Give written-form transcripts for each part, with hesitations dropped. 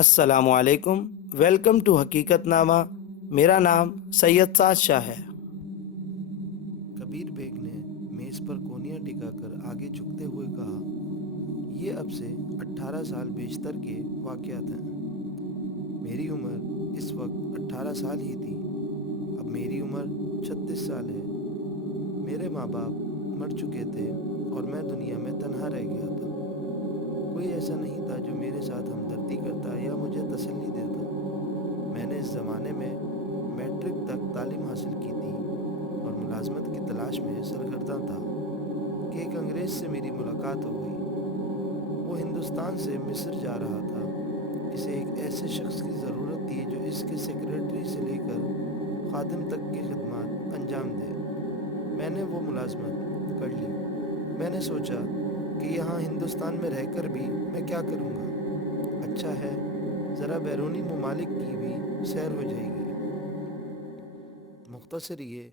السلام علیکم، welcome to حقیقت نامہ۔ میرا نام سید سعد شاہ ہے۔ کبیر بیگ نے میز پر کونیاں ٹکا کر آگے جھکتے ہوئے کہا، یہ اب سے 18 سال بیشتر کے واقعات ہیں۔ میری عمر اس وقت 18 سال ہی تھی، اب میری عمر 36 سال ہے۔ میرے ماں باپ مر چکے تھے اور میں دنیا میں تنہا رہ گیا تھا۔ کوئی ایسا نہیں تھا جو میرے ساتھ ہمدردی کرتا یا مجھے تسلی دیتا۔ میں نے اس زمانے میں میٹرک تک تعلیم حاصل کی تھی اور ملازمت کی تلاش میں سرگرداں تھا کہ ایک انگریز سے میری ملاقات ہو گئی۔ وہ ہندوستان سے مصر جا رہا تھا۔ اسے ایک ایسے شخص کی ضرورت تھی جو اس کے سیکریٹری سے لے کر خادم تک کی خدمات انجام دے۔ میں نے وہ ملازمت کر لی۔ میں نے سوچا کہ یہاں ہندوستان میں رہ کر بھی میں کیا کروں گا؟ اچھا ہے، ذرا بیرونی ممالک کی بھی سیر ہو جائے گی۔ مختصر یہ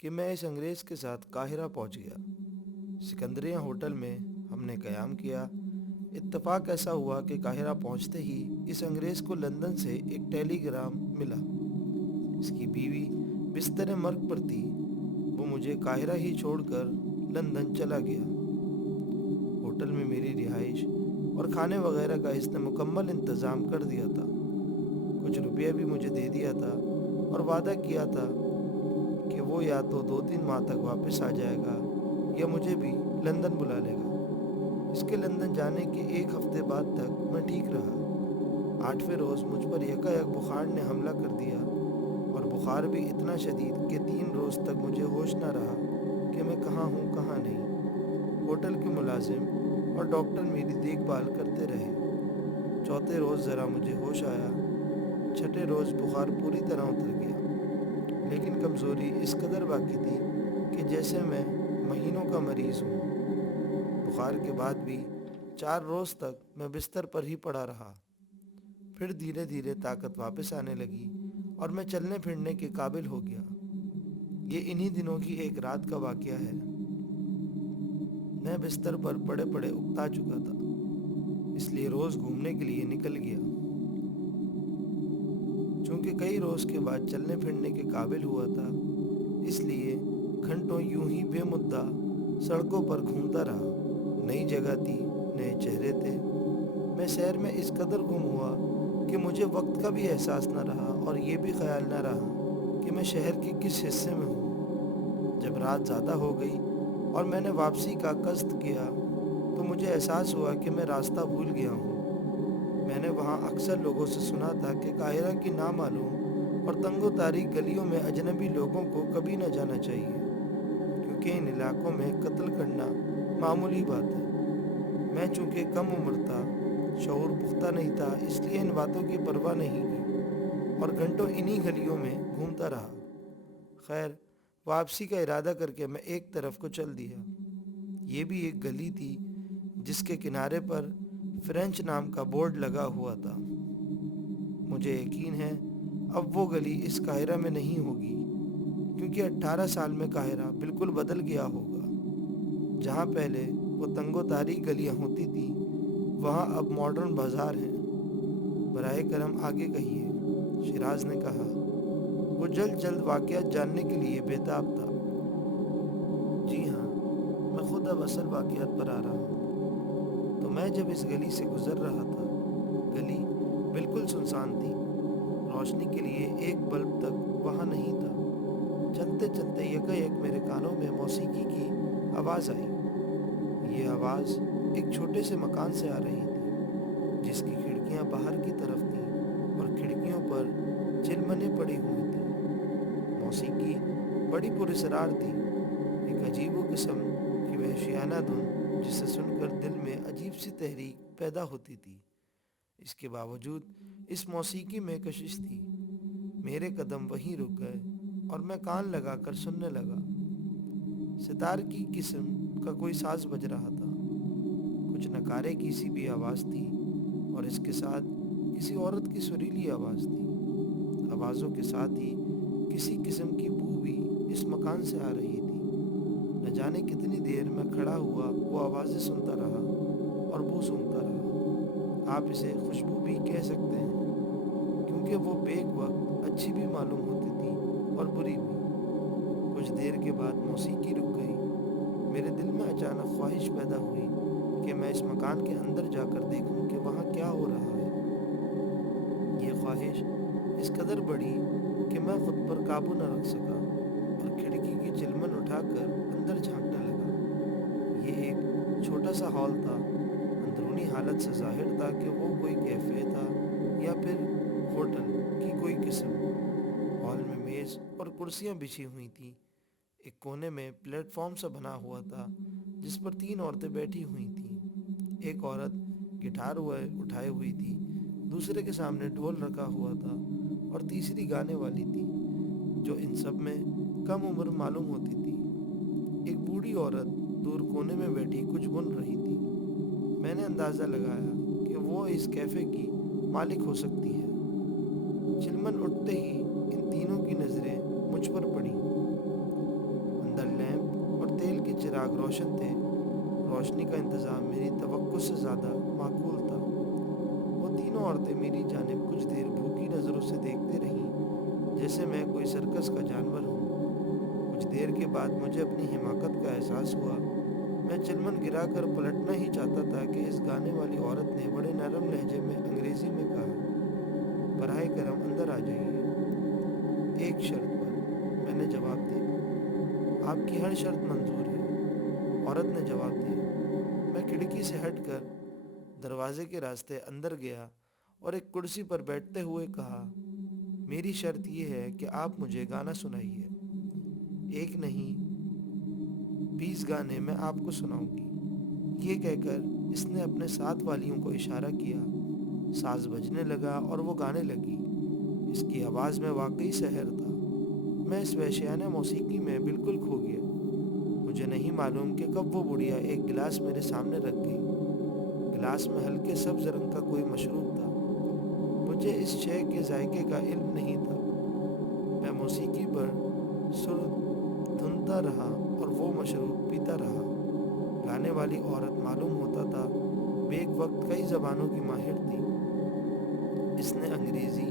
کہ میں اس انگریز کے ساتھ قاہرہ پہنچ گیا۔ سکندریہ ہوٹل میں ہم نے قیام کیا۔ اتفاق ایسا ہوا کہ قاہرہ پہنچتے ہی اس انگریز کو لندن سے ایک ٹیلی گرام ملا۔ اس کی بیوی بستر مرگ پر تھی۔ وہ مجھے قاہرہ ہی چھوڑ کر لندن چلا گیا۔ ہوٹل میں میری رہائش اور کھانے وغیرہ کا اس نے مکمل انتظام کر دیا تھا۔ کچھ روپیہ بھی مجھے دے دیا تھا اور وعدہ کیا تھا کہ وہ یا تو 2-3 ماہ تک واپس آ جائے گا یا مجھے بھی لندن بلا لے گا۔ اس کے لندن جانے کے 1 ہفتے بعد تک میں ٹھیک رہا۔ 8ویں روز مجھ پر یکایک بخار نے حملہ کر دیا اور بخار بھی اتنا شدید کہ 3 روز تک مجھے ہوش نہ رہا کہ میں کہاں ہوں کہاں نہیں۔ ہوٹل کے ملازم اور ڈاکٹر میری دیکھ بھال کرتے رہے۔ 4تھے روز ذرا مجھے ہوش آیا۔ 6ٹھے روز بخار پوری طرح اتر گیا، لیکن کمزوری اس قدر باقی تھی کہ جیسے میں مہینوں کا مریض ہوں۔ بخار کے بعد بھی 4 روز تک میں بستر پر ہی پڑا رہا۔ پھر دھیرے دھیرے طاقت واپس آنے لگی اور میں چلنے پھرنے کے قابل ہو گیا۔ یہ انہی دنوں کی ایک رات کا واقعہ ہے۔ میں بستر پر پڑے پڑے اکتا چکا تھا، اس لیے روز گھومنے کے لیے نکل گیا۔ چونکہ کئی روز کے بعد چلنے پھرنے کے قابل ہوا تھا، اس لیے گھنٹوں یوں ہی بے مدعا سڑکوں پر گھومتا رہا۔ نئی جگہ تھی، نئے چہرے تھے۔ میں شہر میں اس قدر گم ہوا کہ مجھے وقت کا بھی احساس نہ رہا اور یہ بھی خیال نہ رہا کہ میں شہر کے کس حصے میں ہوں۔ جب رات زیادہ ہو گئی اور میں نے واپسی کا قصد کیا تو مجھے احساس ہوا کہ میں راستہ بھول گیا ہوں۔ میں نے وہاں اکثر لوگوں سے سنا تھا کہ قاہرہ کی نامعلوم اور تنگ و تاریک گلیوں میں اجنبی لوگوں کو کبھی نہ جانا چاہیے، کیونکہ ان علاقوں میں قتل کرنا معمولی بات ہے۔ میں چونکہ کم عمر تھا، شعور پختہ نہیں تھا، اس لیے ان باتوں کی پرواہ نہیں کی اور گھنٹوں انہی گلیوں میں گھومتا رہا۔ خیر، واپسی کا ارادہ کر کے میں ایک طرف کو چل دیا۔ یہ بھی ایک گلی تھی جس کے کنارے پر فرینچ نام کا بورڈ لگا ہوا تھا۔ مجھے یقین ہے اب وہ گلی اس قاہرہ میں نہیں ہوگی، کیونکہ 18 سال میں قاہرہ بالکل بدل گیا ہوگا۔ جہاں پہلے وہ تنگ و تاریک گلیاں ہوتی تھیں، وہاں اب ماڈرن بازار ہیں۔ براہ کرم آگے کہیے، شیراز نے کہا۔ وہ جلد جلد واقعات جاننے کے لیے بےتاب تھا۔ جی ہاں، میں خود اب اصل واقعات پر آ رہا ہوں۔ تو میں جب اس گلی سے گزر رہا تھا، گلی بالکل سنسان تھی۔ روشنی کے لیے ایک بلب تک وہاں نہیں تھا۔ چلتے چلتے یکایک میرے کانوں میں موسیقی کی آواز آئی۔ یہ آواز ایک چھوٹے سے مکان سے آ رہی تھی، جس کی کھڑکیاں باہر کی طرف تھیں اور کھڑکیوں پر چلمنیں پڑی ہوئی تھیں۔ موسیقی بڑی پراسرار تھی، ایک عجیب و قسم کی وحشیانہ دھن جسے سن کر دل میں عجیب سی تحریک پیدا ہوتی تھی۔ اس کے باوجود اس موسیقی میں کشش تھی۔ میرے قدم وہیں رک گئے اور میں کان لگا کر سننے لگا۔ ستار کی قسم کا کوئی ساز بج رہا تھا۔ کچھ نکارے کی سی بھی آواز تھی اور اس کے ساتھ کسی عورت کی سریلی آواز تھی۔ آوازوں کے ساتھ ہی کسی قسم کی بو بھی اس مکان سے آ رہی تھی۔ نہ جانے کتنی دیر میں کھڑا ہوا وہ آوازیں سنتا رہا اور بو سنتا رہا۔ आप इसे खुशबू भी कह सकते हैं, क्योंकि वो बेक वक्त अच्छी भी मालूम होती थी और बुरी भी। कुछ देर के बाद मौसीकी रुक गई। मेरे दिल में अचानक ख्वाहिश पैदा हुई कि मैं इस मकान के अंदर जाकर देखूं कि वहाँ क्या हो रहा है। ये ख्वाहिश इस कदर बढ़ी कि मैं खुद पर काबू न रख सका और खिड़की की चिलमन उठाकर अंदर झांकने लगा। ये एक छोटा सा हॉल था। अंदरूनी हालत से जाहिर था कि वो कोई कैफ़े था या फिर होटल की कोई किस्म। हॉल में मेज़ और कुर्सियाँ बिछी हुई थीं। एक कोने में प्लेटफॉर्म सा बना हुआ था जिस पर 3 औरतें बैठी हुई थीं। एक औरत गिटार उठाए हुई थी, दूसरे के सामने ढोल रखा हुआ था और तीसरी गाने वाली थी, जो इन सब में कम उम्र मालूम होती थी। एक बूढ़ी औरत दूर कोने में बैठी कुछ बुन रही थी। मैंने अंदाज़ा लगाया कि वो इस कैफ़े की मालिक हो सकती है। चिलमन उठते ही इन तीनों की नज़रें मुझ पर पड़ी। अंदर लैंप और तेल के चिराग रोशन थे। रोशनी का इंतज़ाम मेरी तवक्को से ज़्यादा माकूल था। वो तीनों औरतें मेरी जानिब कुछ देर भूखी नज़रों से देखती रहीं, जैसे मैं कोई सर्कस का जानवर हूँ। कुछ देर के बाद मुझे अपनी हिमाकत का एहसास हुआ। मैं चिलमन गिरा कर पलटना ही चाहता था कि इस गाने वाली औरत ने बड़े नरम लहजे में अंग्रेज़ी में कहा, बराए करम अंदर आ जाइए, एक शर्त पर। मैंने जवाब दिया, आपकी हर शर्त मंजूर है। औरत ने जवाब दिया। मैं खिड़की से हटकर दरवाजे के रास्ते अंदर गया और एक कुर्सी पर बैठते हुए कहा, मेरी शर्त यह है कि आप मुझे गाना सुनाइए। एक नहीं, 20 गाने मैं आपको सुनाऊंगी। ये कहकर इसने अपने साथ वालियों को इशारा किया। साज बजने लगा और वो गाने लगी। इसकी आवाज़ में वाकई सहर था। मैं इस वहशियाना मौसीकी में बिल्कुल खो गया। मुझे नहीं मालूम कि कब वो बुढ़िया एक गिलास मेरे सामने रख गई। गिलास में हल्के सब्ज रंग का कोई मशरूब था। मुझे इस शय के जायके का इल्म नहीं था। मैं मौसीकी पर सुर धुनता रहा और वो मशरूब पीता रहा। गाने वाली औरत मालूम होता था बेक वक्त कई ज़बानों की माहिर थी। इसने अंग्रेज़ी,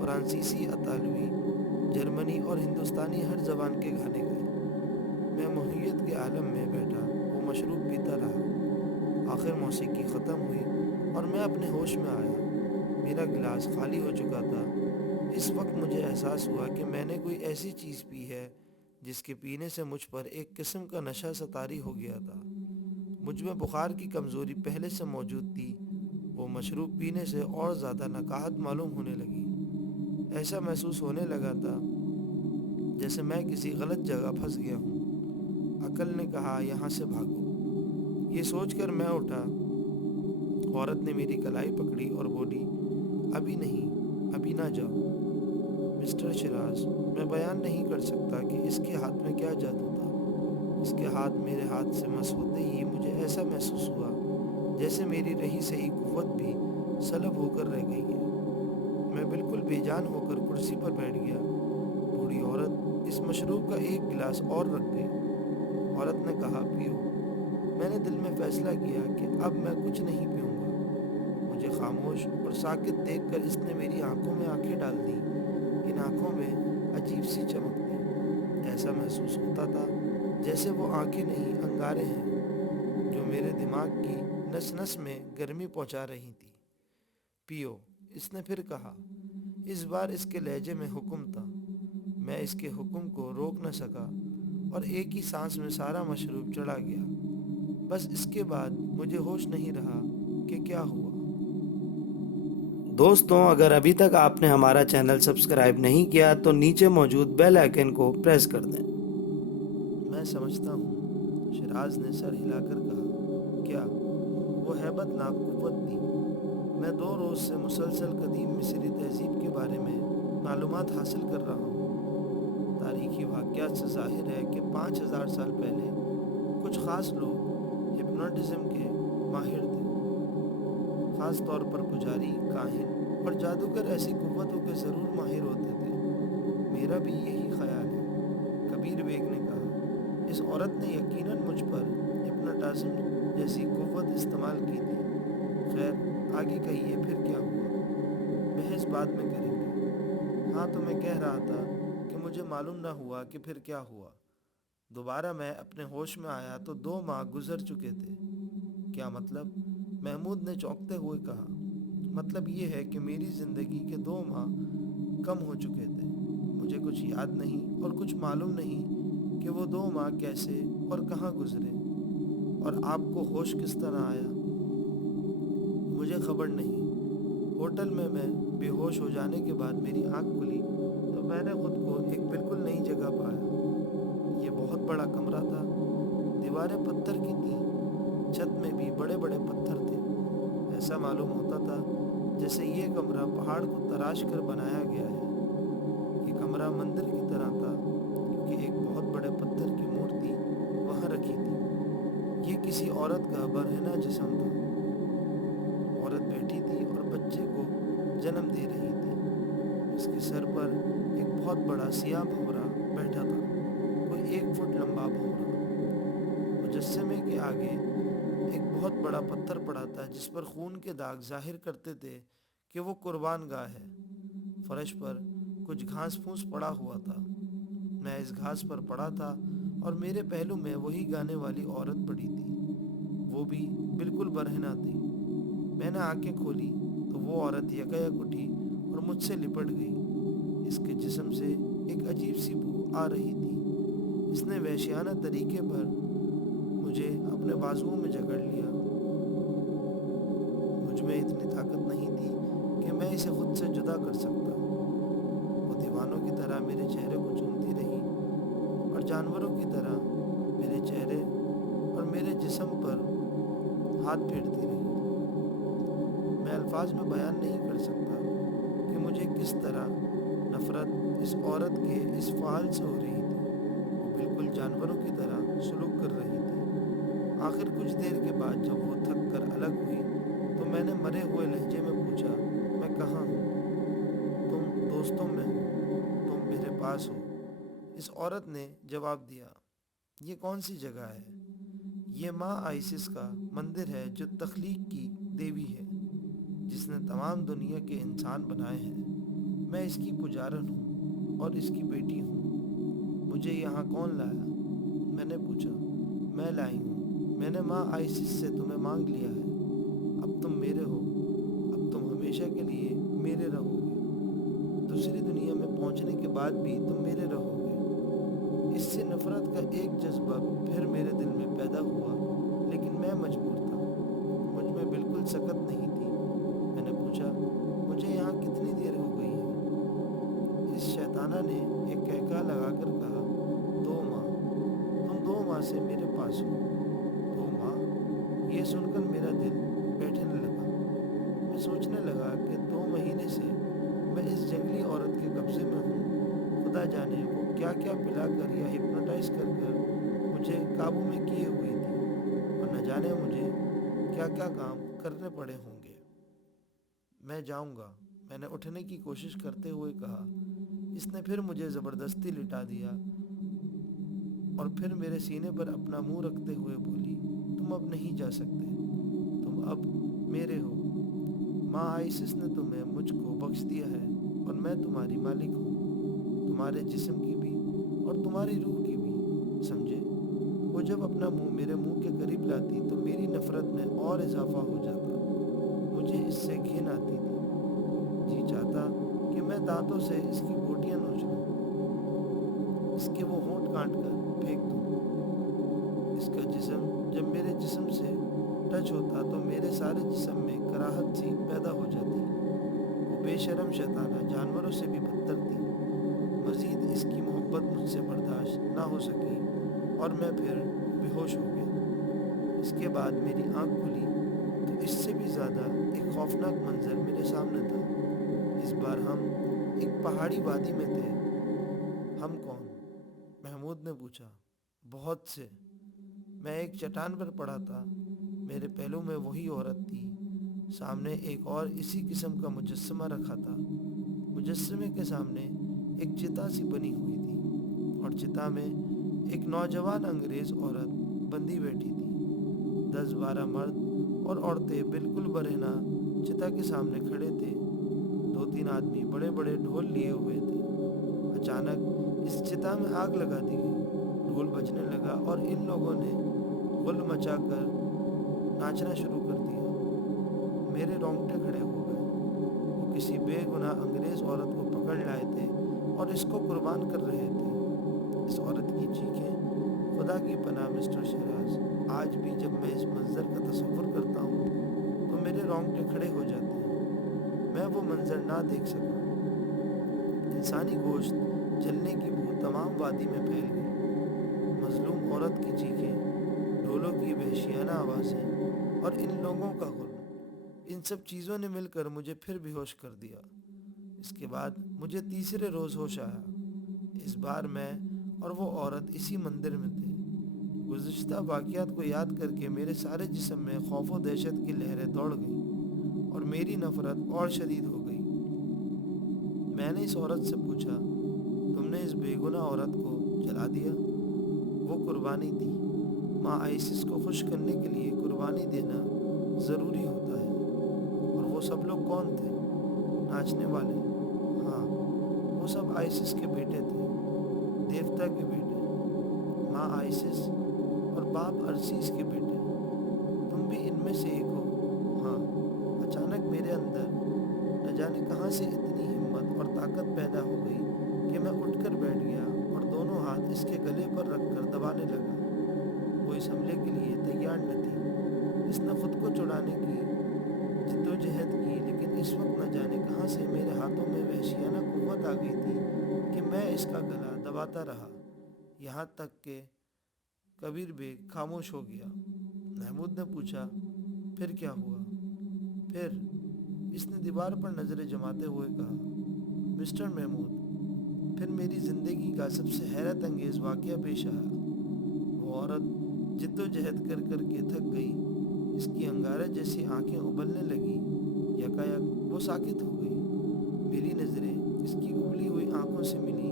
फ्रांसीसी, इतालवी, जर्मनी और हिंदुस्तानी हर ज़बान के गाने गाए। मैं मोहियत के आलम में बैठा वो मशरूब पीता रहा। आखिर मौसीकी ख़त्म हुई और मैं अपने होश में आया। मेरा गिलास खाली हो चुका था। इस वक्त मुझे एहसास हुआ कि मैंने कोई ऐसी चीज़ पी है जिसके पीने से मुझ पर एक किस्म का नशा सतारी हो गया था। मुझ में बुखार की कमज़ोरी पहले से मौजूद थी। वो मशरूब पीने से और ज़्यादा नकाहत मालूम होने लगी। ऐसा महसूस होने लगा था जैसे मैं किसी गलत जगह फंस गया हूँ। अकल ने कहा, यहाँ से भागो। ये सोचकर मैं उठा। औरत ने मेरी कलाई पकड़ी और बोली, अभी नहीं, अभी ना जाओ। मिस्टर शिराज, मैं बयान नहीं कर सकता कि इसके हाथ में क्या जादू था। इसके हाथ मेरे हाथ से मस होते ही मुझे ऐसा महसूस हुआ जैसे मेरी रही सही कुव्वत भी सलब होकर रह गई है। मैं बिल्कुल बेजान होकर कुर्सी पर बैठ गया। बूढ़ी औरत इस मशरूब का एक गिलास और रख गई। औरत ने कहा, पियो। मैंने दिल में फैसला किया कि अब मैं कुछ नहीं पीऊँगा। मुझे खामोश और साकित देखकर इसने मेरी आंखों में आंखें डाल दी। इन आंखों में अजीब सी चमक थी। ऐसा महसूस होता था जैसे वो आंखें नहीं, अंगारे हैं जो मेरे दिमाग की नस नस में गर्मी पहुंचा रही थी। पियो, इसने फिर कहा। इस बार इसके लहजे में हुक्म था। मैं इसके हुक्म को रोक न सका और एक ही सांस में सारा मशरूब चढ़ा गया। बस इसके बाद मुझे होश नहीं रहा कि क्या हुआ। दोस्तों, अगर अभी तक आपने हमारा चैनल सब्सक्राइब नहीं किया तो नीचे मौजूद बेल आइकन को प्रेस कर दें। मैं समझता हूँ, शिराज ने सर हिलाकर कहा। क्या वो हैबतनाक कुव्वत थी। मैं 2 रोज़ से मुसलसल कदीम मिस्री तहजीब के बारे में मालूमात हासिल कर रहा हूँ। तारीखी वाक़यात से ज़ाहिर है कि 5000 साल पहले कुछ ख़ास लोग हिप्नोटिज़म के माहिर थे। ख़ास तौर पर पुजारी, काहिन और जादूगर ऐसी कुव्वतों के ज़रूर माहिर होते थे। मेरा भी यही ख्याल है, कबीर बेग ने कहा। इस औरत ने यकीनन मुझ पर हिप्नोटिज़म जैसी कुव्वत इस्तेमाल की थी। खैर आगे कहिए फिर क्या हुआ? बहस बाद में करेंगे। हाँ तो मैं कह रहा था कि मुझे मालूम न हुआ कि फिर क्या हुआ। दोबारा मैं अपने होश में आया तो 2 माह गुजर चुके थे। क्या मतलब? महमूद ने चौंकते हुए कहा। मतलब ये है कि मेरी जिंदगी के 2 माह कम हो चुके थे। मुझे कुछ याद नहीं और कुछ मालूम नहीं कि वो 2 माह कैसे और कहाँ गुजरे। और आपको होश किस तरह आया? मुझे खबर नहीं। होटल में मैं बेहोश हो जाने के बाद मेरी आंख खुली तो मैंने खुद को एक बिल्कुल नई जगह पाया। ये बहुत बड़ा कमरा था। दीवारें पत्थर की थीं। छत में भी बड़े बड़े पत्थर थे। ऐसा मालूम होता था जैसे ये कमरा पहाड़ को तराश कर बनाया गया है। ये कमरा मंदिर की तरह था क्योंकि एक बहुत बड़े पत्थर की मूर्ति वहाँ रखी थी। ये किसी औरत का बरहना जिस्म था। औरत बैठी थी और बच्चे को जन्म दे रही थी। इसके सर पर एक बहुत बड़ा सियाह भंवरा बैठा था, कोई 1 फुट लंबा भंवरा। मुजस्समे के आगे एक बहुत बड़ा पत्थर पड़ा था जिस पर खून के दाग जाहिर करते थे कि वो कुर्बान गाह है। फर्श पर कुछ घास फूस पड़ा हुआ था। मैं इस घास पर पड़ा था और मेरे पहलू में वही गाने वाली औरत पड़ी थी। वो भी बिल्कुल बरहना थी। मैंने आंखें खोली तो वो औरत यकायक उठी और मुझसे लिपट गई। इसके जिस्म से एक अजीब सी बू आ रही थी। इसने वहशियाना तरीके पर मुझे अपने बाजुओं में जकड़ लिया। मुझ में इतनी ताकत नहीं थी कि मैं इसे खुद से जुदा कर सकता। वो दीवानों की तरह मेरे चेहरे को चूमती रही और जानवरों की तरह मेरे चेहरे और मेरे जिस्म पर हाथ फेरती रही। मैं अल्फाज में बयान नहीं कर सकता कि मुझे किस तरह नफरत इस औरत के इस फ़ाल से हो रही थी। वो बिल्कुल जानवरों की तरह सलूक कर रही थी। आखिर कुछ देर के बाद जब वो थक कर अलग हुई तो मैंने मरे हुए लहजे में पूछा, मैं कहाँ हूँ? तुम दोस्तों में हो, तुम मेरे पास हो। इस औरत ने जवाब दिया, ये कौन सी जगह है? ये माँ आइसिस का मंदिर है जो तख्लीक की देवी है, जिसने तमाम दुनिया के इंसान बनाए हैं। मैं इसकी पुजारन हूँ और इसकी बेटी हूँ। मुझे यहाँ कौन लाया? मैंने पूछा। मैं लाई हूँ। मैंने माँ आइसिस से तुम्हें मांग लिया है। अब तुम मेरे हो। अब तुम हमेशा के लिए मेरे रहोगे। दूसरी दुनिया में पहुँचने के बाद भी तुम मेरे रहोगे। इससे नफरत का एक जज्बा फिर मेरे दिल में पैदा हुआ, लेकिन मैं मजबूर था। मुझ में बिल्कुल सकत नहीं थी। मैंने पूछा, मुझे यहाँ कितनी देर हो गई है? इस शैताना ने एक कहका लगाकर कहा, 2 माह। तुम 2 माह से मेरे पास हो। 2 माह? ये सुनकर मेरा दिल बैठने लगा। मैं सोचने लगा कि 2 महीने से मैं इस जंगली औरत के कब्जे में हूँ। खुदा जाने वो क्या क्या पिलाकर या हिप्नोटाइज कर कर मुझे काबू में किए हुई थी और न जाने मुझे क्या क्या काम करने पड़े होंगे। मैं जाऊंगा, मैंने उठने की कोशिश करते हुए कहा। इसने फिर मुझे ज़बरदस्ती लिटा दिया और फिर मेरे सीने पर अपना मुंह रखते हुए बोली, तुम अब नहीं जा सकते। तुम अब मेरे हो। माँ आइसिस ने तुम्हें मुझको बख्श दिया है और मैं तुम्हारी मालिक हूँ, तुम्हारे जिस्म की भी और तुम्हारी रूह की भी, समझे? वो जब अपना मुंह मेरे मुंह के करीब लाती तो मेरी नफरत में और इजाफा हो जाता। मुझे इससे घिन आती थी। जी चाहता कि मैं दांतों से इसकी बोटियां नोच लूं, इसके वो होंठ काट कर फेंक दूं। इसका जिस्म जब मेरे जिस्म से टच होता तो मेरे सारे जिस्म में कराहत सी पैदा हो जाती। वो बेशर्म शैताना जानवरों से भी बदतर थी। मजीद इसकी मोहब्बत मुझसे बर्दाश्त ना हो सकी और मैं फिर बेहोश हो गया। इसके बाद मेरी आंख खुली तो इससे भी ज़्यादा एक खौफनाक मंजर मेरे सामने था। इस बार हम एक पहाड़ी वादी में थे। हम कौन? महमूद ने पूछा। बहुत से। मैं एक चट्टान पर पड़ा था। मेरे पहलू में वही औरत थी। सामने एक और इसी किस्म का मुजस्समा रखा था। मुजस्समे के सामने एक चिता सी बनी हुई थी और चिता में एक नौजवान अंग्रेज औरत बंदी बैठी थी। 10-12 मर्द اور عورتیں بالکل برہنہ چتا کے سامنے کھڑے تھے۔ 2-3 آدمی بڑے بڑے ڈھول لیے ہوئے تھے۔ اچانک اس چتا میں آگ لگا دی گئی، ڈھول بجنے لگا اور ان لوگوں نے غل مچا کر ناچنا شروع کر دیا۔ میرے رونگٹے کھڑے ہو گئے۔ وہ کسی بے گناہ انگریز عورت کو پکڑ لائے تھے اور اس کو قربان کر رہے تھے۔ اس عورت کی چیخیں، خدا کی پناہ مسٹر شہراز، آج بھی جب میں اس منظر کا تصور کرتا ہوں تو میرے رونگٹے کھڑے ہو جاتے ہیں۔ میں وہ منظر نہ دیکھ سکا۔ انسانی گوشت جلنے کی بو تمام وادی میں پھیل گئی۔ مظلوم عورت کی چیخیں، ڈھولوں کی وحشیانہ آوازیں اور ان لوگوں کا غل، ان سب چیزوں نے مل کر مجھے پھر بے ہوش کر دیا۔ اس کے بعد مجھے تیسرے روز ہوش آیا۔ اس بار میں اور وہ عورت اسی مندر میں تھے۔ گزشتہ واقعات کو یاد کر کے میرے سارے جسم میں خوف و دہشت کی لہریں دوڑ گئیں اور میری نفرت اور شدید ہو گئی۔ میں نے اس عورت سے پوچھا، تم نے اس بے گناہ عورت کو جلا دیا؟ وہ قربانی تھی۔ ماں آئسس کو خوش کرنے کے لیے قربانی دینا ضروری ہوتا ہے۔ اور وہ سب لوگ کون تھے؟ ناچنے والے؟ ہاں، وہ سب آئسس کے بیٹے تھے، دیوتا کے بیٹے، ماں آئسس اور باپ ارسیس کے بیٹے۔ تم بھی ان میں سے ایک ہو؟ ہاں۔ اچانک میرے اندر نہ جانے کہاں سے اتنی ہمت اور طاقت پیدا ہو گئی کہ میں اٹھ کر بیٹھ گیا اور دونوں ہاتھ اس کے گلے پر رکھ کر دبانے لگا۔ وہ اس حملے کے لیے تیار نہ تھی۔ اس نے خود کو چھڑانے کی جدوجہد کی، لیکن اس وقت نہ جانے کہاں سے میرے ہاتھوں میں وحشیانہ قوت آ گئی تھی کہ میں اس کا گلا دباتا رہا، یہاں تک کہ کبیر بیگ خاموش ہو گیا۔ محمود نے پوچھا، پھر کیا ہوا؟ پھر اس نے دیوار پر نظریں جماتے ہوئے کہا، مسٹر محمود، پھر میری زندگی کا سب سے حیرت انگیز واقعہ پیش آیا۔ وہ عورت جدوجہد کر کر کے تھک گئی، اس کی انگارہ جیسی آنکھیں ابلنے لگی، یکایک وہ ساکت ہو گئی۔ میری نظریں اس کی ابلی ہوئی آنکھوں سے ملی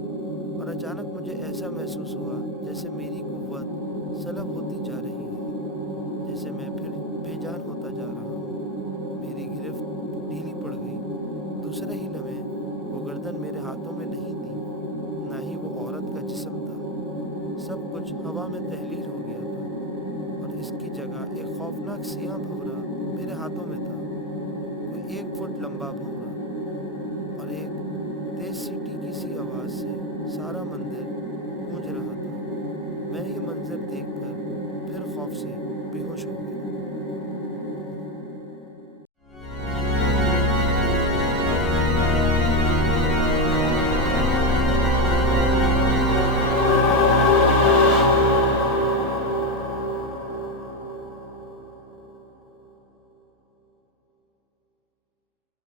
اور اچانک مجھے ایسا محسوس ہوا جیسے میری قوت سلب ہوتی جا رہی ہے، جیسے میں پھر بے جان ہوتا جا رہا ہوں۔ میری گرفت ڈھیلی پڑ گئی۔ دوسرے ہی لمحے وہ گردن میرے ہاتھوں میں نہیں تھی، نہ ہی وہ عورت کا جسم تھا۔ سب کچھ ہوا میں تحلیل ہو گیا تھا اور اس کی جگہ ایک خوفناک سیاہ بھنورا میرے ہاتھوں میں تھا، کوئی 1 فٹ لمبا بھنورا، اور ایک تیز سی ٹیکی سی آواز سے سارا مندر گونج رہا تھا۔ میں یہ منظر دیکھ کر پھر خوف سے بے ہوش ہو گیا۔